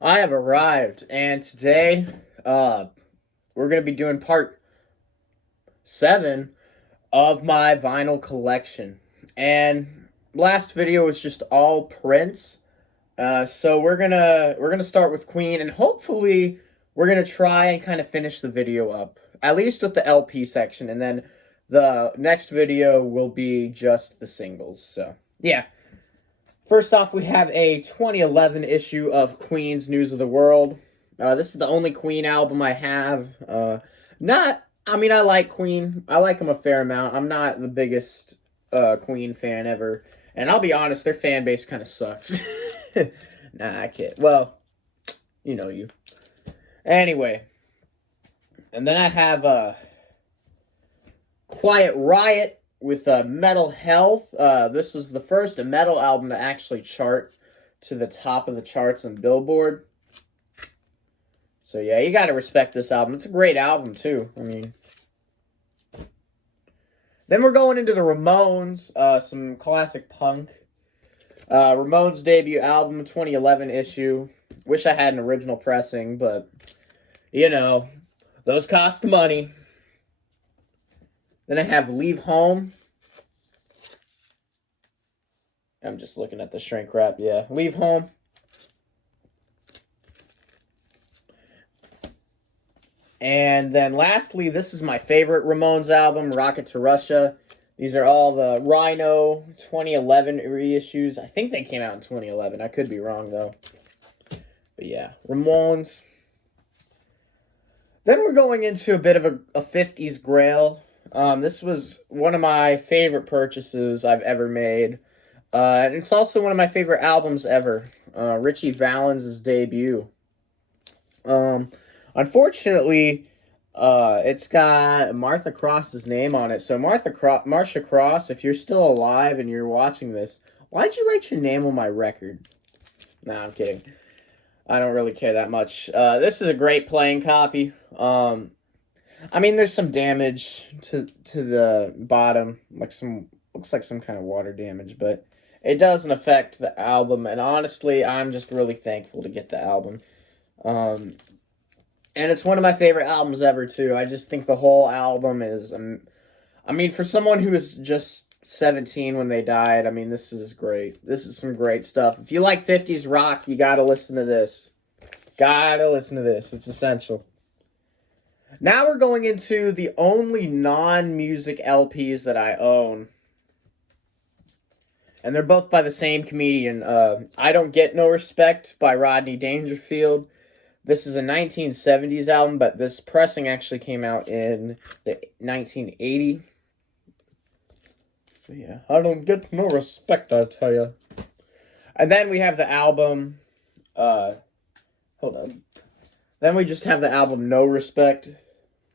I have arrived, and today, we're gonna be doing part 7 of my vinyl collection. And last video was just all Prince. So we're gonna start with Queen, and hopefully we're gonna try and kind of finish the video up, at least with the LP section, and then the next video will be just the singles. So yeah. First off, we have a 2011 issue of Queen's News of the World. This is the only Queen album I have. I like Queen. I like them a fair amount. I'm not the biggest Queen fan ever. And I'll be honest, their fan base kind of sucks. Nah, I can't. Well, you know you. Anyway. And then I have Quiet Riot with Metal Health. This was the first metal album to actually chart to the top of the charts on Billboard. So yeah, you gotta respect this album. It's a great album too. I mean, then we're going into the Ramones, some classic punk. Ramones debut album, 2011 issue. Wish I had an original pressing, but you know, those cost money. Then I have Leave Home. I'm just looking at the shrink wrap. Yeah, Leave Home. And then lastly, this is my favorite Ramones album, Rocket to Russia. These are all the Rhino 2011 reissues. I think they came out in 2011. I could be wrong, though. But yeah, Ramones. Then we're going into a bit of a 50s grail. This was one of my favorite purchases I've ever made. And it's also one of my favorite albums ever. Ritchie Valens' debut. Unfortunately, it's got Martha Cross's name on it. So Marcia Cross, if you're still alive and you're watching this, why'd you write your name on my record? Nah, I'm kidding. I don't really care that much. This is a great playing copy. I mean, there's some damage to the bottom, looks like some kind of water damage, but it doesn't affect the album. And honestly, I'm just really thankful to get the album. And it's one of my favorite albums ever too. I just think the whole album is, I mean, for someone who was just 17 when they died, I mean, this is great. This is some great stuff. If you like 50s rock, you gotta listen to this. Gotta listen to this. It's essential. Now we're going into the only non-music LPs that I own. And they're both by the same comedian. I Don't Get No Respect by Rodney Dangerfield. This is a 1970s album, but this pressing actually came out in the 1980. So yeah, I don't get no respect, I tell you. And then we have the album, hold on. Then we just have the album No Respect,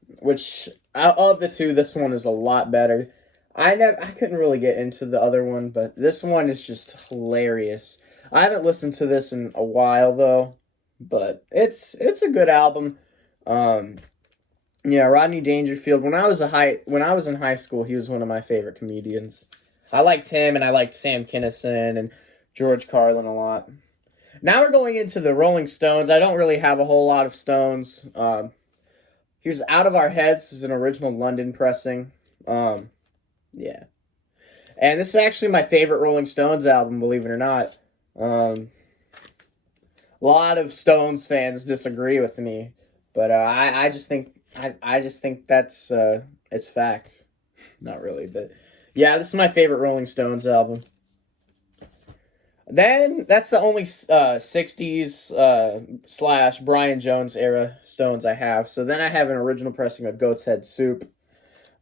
which, out of the two, this one is a lot better. I couldn't really get into the other one, but this one is just hilarious. I haven't listened to this in a while, though, but it's a good album. Yeah, Rodney Dangerfield. When I was in high school, he was one of my favorite comedians. I liked him, and I liked Sam Kinison and George Carlin a lot. Now we're going into the Rolling Stones. I don't really have a whole lot of Stones. Here's Out of Our Heads. This is an original London pressing. Yeah. And this is actually my favorite Rolling Stones album, believe it or not. A lot of Stones fans disagree with me, but I just think that's it's facts. Not really, but yeah, this is my favorite Rolling Stones album. Then that's the only 60s slash Brian Jones era Stones I have. So then I have an original pressing of Goat's Head Soup.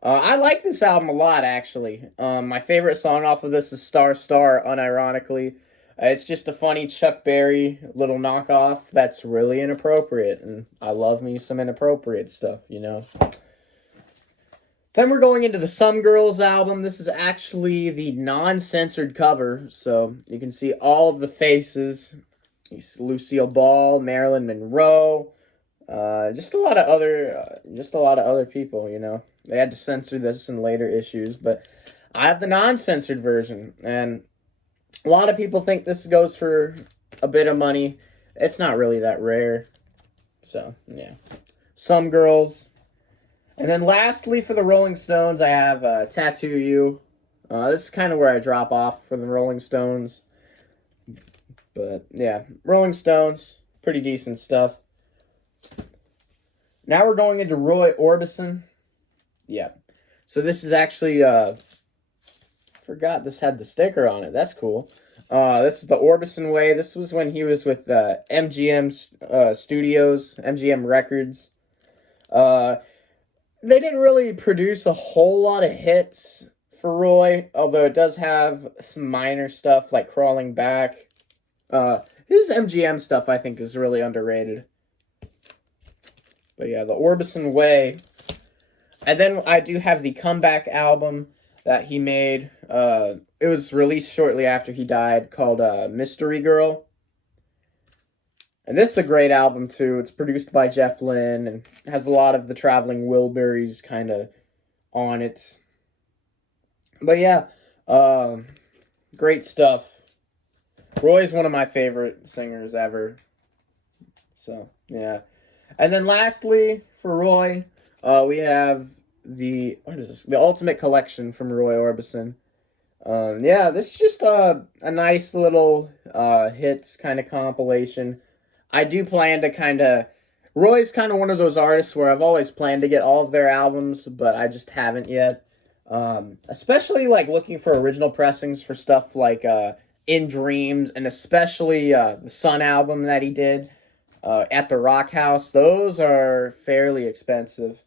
I like this album a lot, actually. My favorite song off of this is Star Star, unironically. It's just a funny Chuck Berry little knockoff that's really inappropriate, and I love me some inappropriate stuff, you know. Then we're going into the Some Girls album. This is actually the non-censored cover, so you can see all of the faces. Lucille Ball, Marilyn Monroe, just a lot of other people, you know. They had to censor this in later issues, but I have the non-censored version, and a lot of people think this goes for a bit of money. It's not really that rare. So, yeah. Some Girls. And then lastly, for the Rolling Stones, I have Tattoo You. This is kind of where I drop off for the Rolling Stones. But, yeah. Rolling Stones. Pretty decent stuff. Now we're going into Roy Orbison. Yeah. So this is actually, forgot this had the sticker on it. That's cool. This is the Orbison way. This was when he was with MGM Studios, MGM Records. They didn't really produce a whole lot of hits for Roy, although it does have some minor stuff like Crawling Back. His MGM stuff, I think, is really underrated. But yeah, the Orbison Way. And then I do have the Comeback album that he made. It was released shortly after he died, called Mystery Girl. And this is a great album, too. It's produced by Jeff Lynne and has a lot of the Traveling Wilburys kind of on it. But yeah, great stuff. Roy's one of my favorite singers ever. So, yeah. And then lastly, for Roy, we have the Ultimate Collection from Roy Orbison. Yeah, this is just a nice little hits kind of compilation. I do plan to Roy's kind of one of those artists where I've always planned to get all of their albums, but I just haven't yet. Especially like looking for original pressings for stuff like In Dreams, and especially the Sun album that he did at the Rock House. Those are fairly expensive,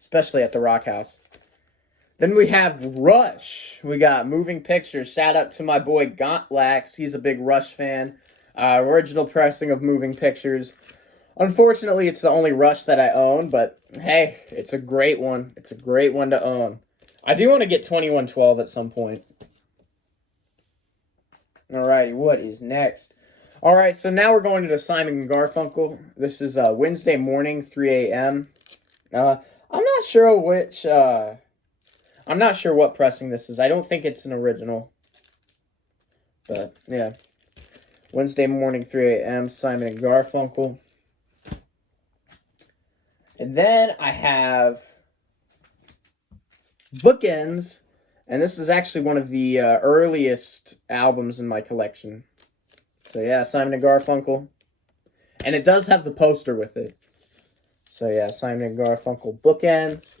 especially at the Rock House. Then we have Rush. We got Moving Pictures. Shout out to my boy Gauntlax. He's a big Rush fan. Original pressing of Moving Pictures. Unfortunately, it's the only Rush that I own, but hey, it's a great one. It's a great one to own. I do want to get 2112 at some point. Alrighty, what is next? Alright, so now we're going to the Simon & Garfunkel. This is Wednesday morning, 3 a.m. I'm not sure which... I'm not sure what pressing this is. I don't think it's an original. But, yeah. Wednesday morning, 3 a.m., Simon & Garfunkel. And then I have Bookends. And this is actually one of the earliest albums in my collection. So, yeah, Simon & Garfunkel. And it does have the poster with it. So, yeah, Simon & Garfunkel Bookends.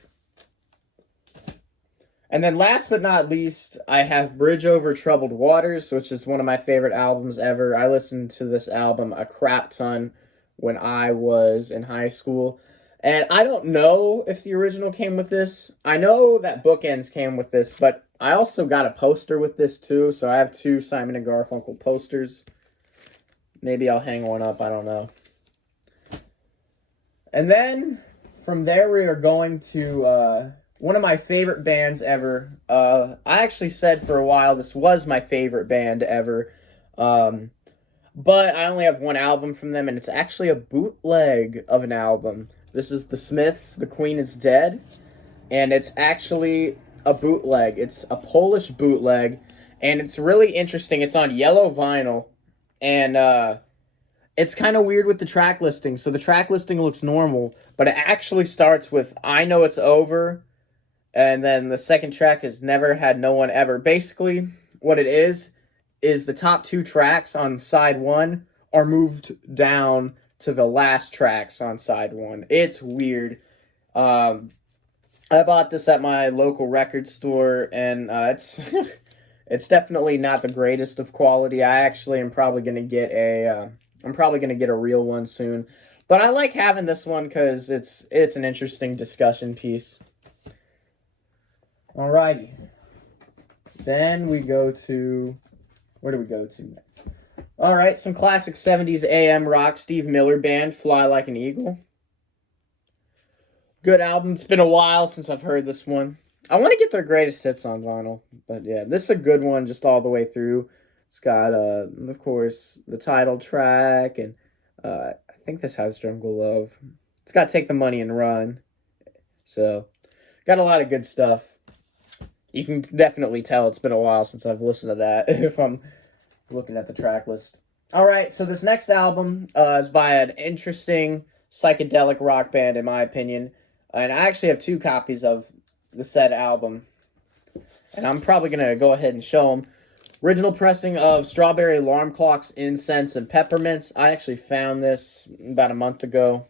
And then last but not least, I have Bridge Over Troubled Waters, which is one of my favorite albums ever. I listened to this album a crap ton when I was in high school. And I don't know if the original came with this. I know that Bookends came with this, but I also got a poster with this too. So I have 2 Simon & Garfunkel posters. Maybe I'll hang one up, I don't know. And then from there we are going to... one of my favorite bands ever. I actually said for a while this was my favorite band ever. But I only have one album from them, and it's actually a bootleg of an album. This is The Smiths, The Queen is Dead. And it's actually a bootleg. It's a Polish bootleg. And it's really interesting. It's on yellow vinyl. And it's kind of weird with the track listing. So the track listing looks normal, but it actually starts with I Know It's Over. And then the second track is Never Had No One Ever. Basically, what it is the top 2 tracks on side 1 are moved down to the last tracks on side 1. It's weird. I bought this at my local record store, and it's it's definitely not the greatest of quality. I actually am probably gonna get a real one soon. But I like having this one because it's an interesting discussion piece. Alrighty. Then we go to... Where do we go to next? Alright, some classic 70s AM rock. Steve Miller Band, Fly Like an Eagle. Good album. It's been a while since I've heard this one. I want to get their greatest hits on vinyl. But yeah, this is a good one just all the way through. It's got, of course, the title track. And I think this has Jungle Love. It's got Take the Money and Run. So, got a lot of good stuff. You can definitely tell it's been a while since I've listened to that if I'm looking at the track list. All right, so this next album is by an interesting psychedelic rock band, in my opinion. And I actually have two copies of the said album. And I'm probably going to go ahead and show them. Original pressing of Strawberry Alarm Clocks, Incense, and Peppermints. I actually found this about a month ago.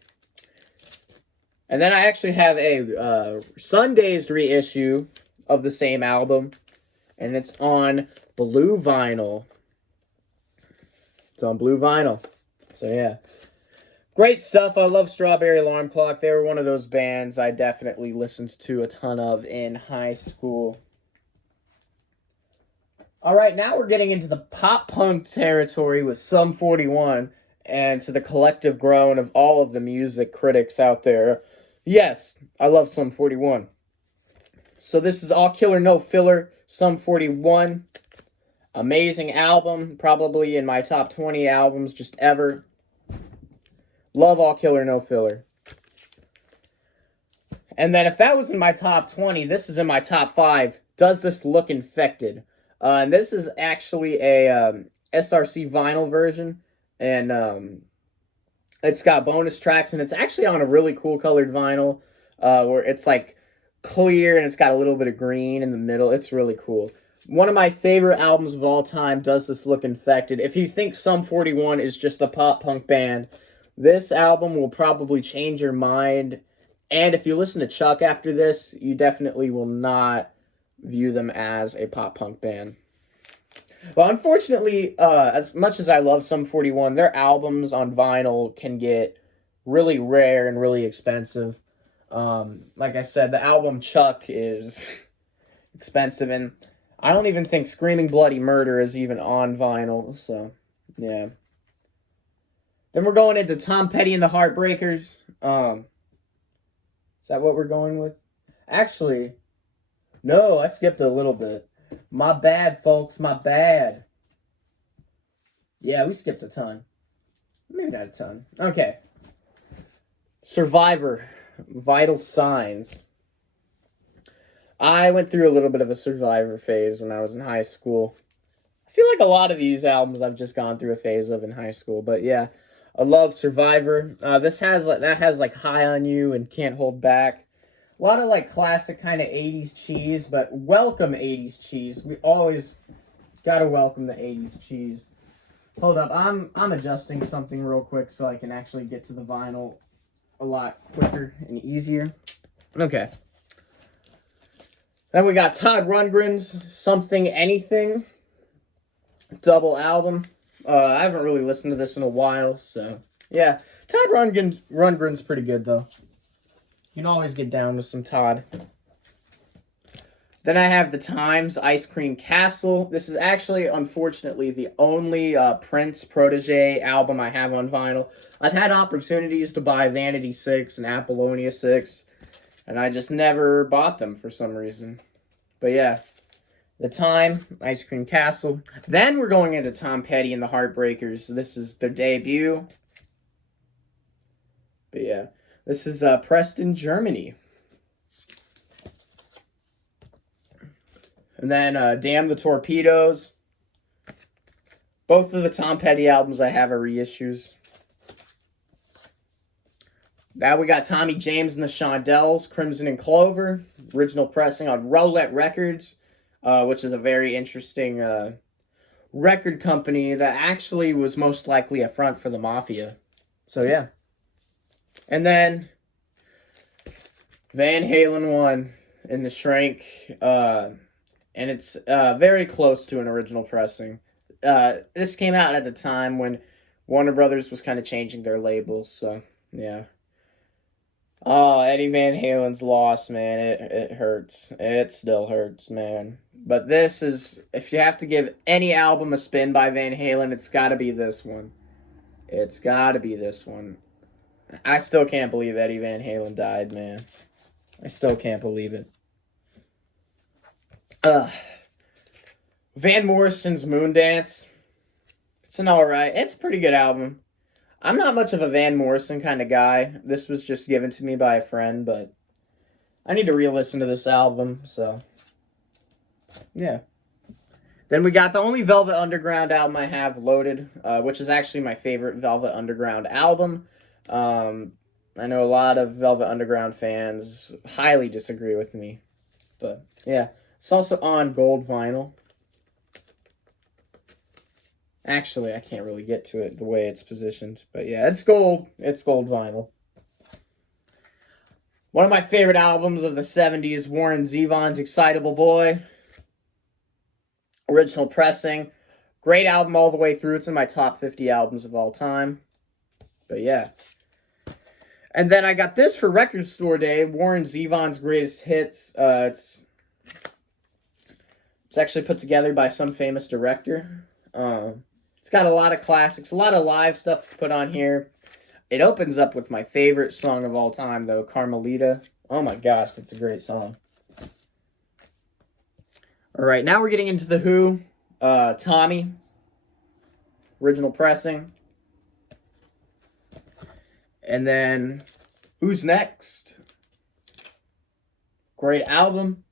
And then I actually have a Sundazed reissue of the same album. And it's on blue vinyl. It's on blue vinyl. So, yeah. Great stuff. I love Strawberry Alarm Clock. They were one of those bands I definitely listened to a ton of in high school. All right, now we're getting into the pop punk territory with Sum 41, and to the collective groan of all of the music critics out there. Yes, I love Sum 41. So this is All Killer No Filler, Sum 41. Amazing album, probably in my top 20 albums just ever. Love All Killer No Filler. And then if that was in my top 20, this is in my top 5. Does This Look Infected? And this is actually a SRC vinyl version, and it's got bonus tracks, and it's actually on a really cool colored vinyl, where it's like clear and it's got a little bit of green in the middle. It's really cool. One of my favorite albums of all time, Does This Look Infected? If you think Sum 41 is just a pop punk band, this album will probably change your mind. And if you listen to Chuck after this, you definitely will not view them as a pop punk band. Well, unfortunately, as much as I love Sum 41, their albums on vinyl can get really rare and really expensive. Like I said, the album Chuck is expensive, and I don't even think Screaming Bloody Murder is even on vinyl, so, yeah. Then we're going into Tom Petty and the Heartbreakers. Is that what we're going with? Actually, no, I skipped a little bit. My bad, folks, my bad. Yeah, we skipped a ton. Maybe not a ton. Okay. Survivor, Vital Signs. I went through a little bit of a Survivor phase when I was in high school. I feel like a lot of these albums I've just gone through a phase of in high school, but yeah, I love Survivor. This has like High on You and Can't Hold Back. A lot of like classic kind of 80s cheese, but welcome 80s cheese. We always gotta welcome the 80s cheese. Hold up, I'm adjusting something real quick so I can actually get to the vinyl a lot quicker and easier. Okay. Then we got Todd Rundgren's Something Anything double album. I haven't really listened to this in a while, so yeah. Todd Rundgren's pretty good though. You can always get down with some Todd. Then I have The Times, Ice Cream Castle. This is actually, unfortunately, the only Prince Protege album I have on vinyl. I've had opportunities to buy Vanity 6 and Apollonia 6, and I just never bought them for some reason. But yeah, The Time, Ice Cream Castle. Then we're going into Tom Petty and the Heartbreakers. This is their debut. But yeah, this is Preston, Germany. And then Damn the Torpedoes. Both of the Tom Petty albums I have are reissues. Now we got Tommy James and the Shondells, Crimson and Clover. Original pressing on Roulette Records, which is a very interesting record company that actually was most likely a front for the Mafia. So yeah. And then Van Halen 1 in the Shrink. And it's very close to an original pressing. This came out at the time when Warner Brothers was kind of changing their labels, so yeah. Oh, Eddie Van Halen's loss, man. It hurts. It still hurts, man. But this is, if you have to give any album a spin by Van Halen, it's got to be this one. It's got to be this one. I still can't believe Eddie Van Halen died, man. I still can't believe it. Van Morrison's Moondance. It's an alright. It's a pretty good album. I'm not much of a Van Morrison kind of guy. This was just given to me by a friend, but I need to re-listen to this album, so yeah. Then we got the only Velvet Underground album I have loaded, which is actually my favorite Velvet Underground album. I know a lot of Velvet Underground fans highly disagree with me. But, yeah. It's also on gold vinyl. Actually, I can't really get to it the way it's positioned. But, yeah, it's gold. It's gold vinyl. One of my favorite albums of the 70s, Warren Zevon's Excitable Boy. Original pressing. Great album all the way through. It's in my top 50 albums of all time. But yeah. And then I got this for Record Store Day. Warren Zevon's Greatest Hits. It's actually put together by some famous director. It's got a lot of classics. A lot of live stuff's put on here. It opens up with my favorite song of all time, though, Carmelita. Oh my gosh, that's a great song. All right, now we're getting into The Who. Tommy. Original pressing. And then, Who's Next? Great album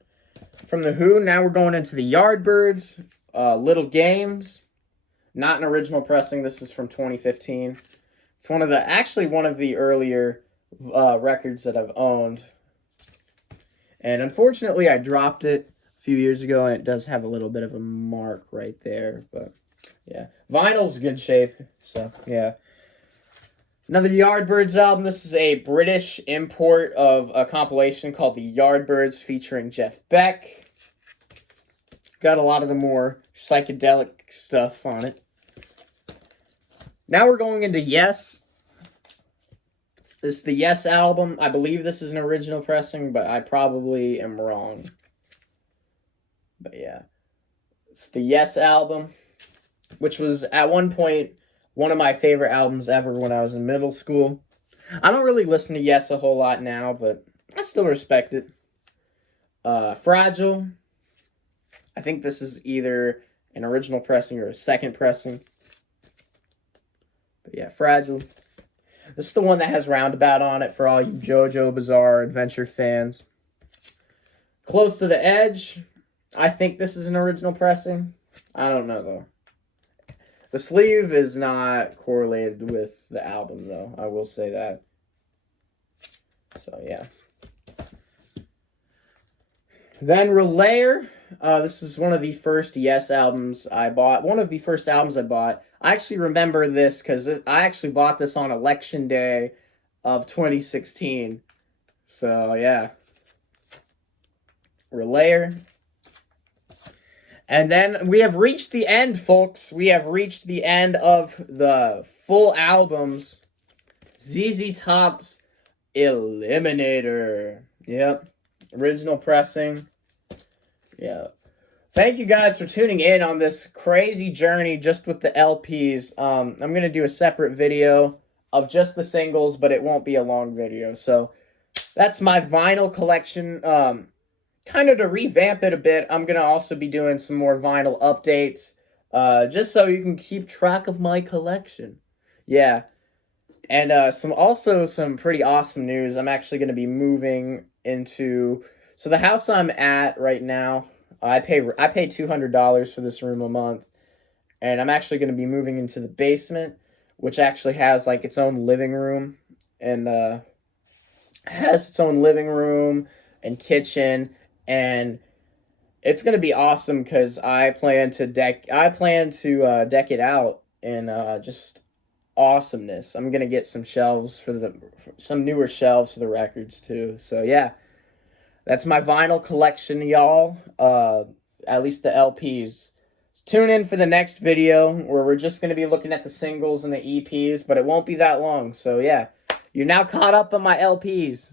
from The Who. Now we're going into the Yardbirds. Little Games. Not an original pressing. This is from 2015. It's one of the earlier records that I've owned. And unfortunately, I dropped it a few years ago, and it does have a little bit of a mark right there. But, yeah. Vinyl's good shape, so, yeah. Another Yardbirds album. This is a British import of a compilation called The Yardbirds featuring Jeff Beck. Got a lot of the more psychedelic stuff on it. Now we're going into Yes. This is the Yes album. I believe this is an original pressing, but I probably am wrong. But yeah. It's the Yes album, which was at one point one of my favorite albums ever when I was in middle school. I don't really listen to Yes a whole lot now, but I still respect it. Fragile. I think this is either an original pressing or a second pressing. But yeah, Fragile. This is the one that has Roundabout on it for all you JoJo Bizarre Adventure fans. Close to the Edge. I think this is an original pressing. I don't know, though. The sleeve is not correlated with the album, though. I will say that. So, yeah. Then Relayer. This is one of the first Yes albums I bought. One of the first albums I bought. I actually remember this because I actually bought this on Election Day of 2016. So, yeah. Relayer. And then we have reached the end, folks. We have reached the end of the full albums. ZZ Top's Eliminator. Yep. Original pressing. Yeah. Thank you guys for tuning in on this crazy journey just with the LPs. I'm going to do a separate video of just the singles, but it won't be a long video. So that's my vinyl collection. Kind of to revamp it a bit, I'm going to also be doing some more vinyl updates, just so you can keep track of my collection. Yeah. And some pretty awesome news. I'm actually going to be moving into... So the house I'm at right now, I pay $200 for this room a month. And I'm actually going to be moving into the basement, which actually has like its own living room. And has its own living room and kitchen. And it's gonna be awesome because I plan to deck it out in just awesomeness. I'm gonna get some shelves some newer shelves for the records too. So yeah, that's my vinyl collection, y'all. At least the LPs. Tune in for the next video where we're just gonna be looking at the singles and the EPs, but it won't be that long. So yeah, you're now caught up on my LPs.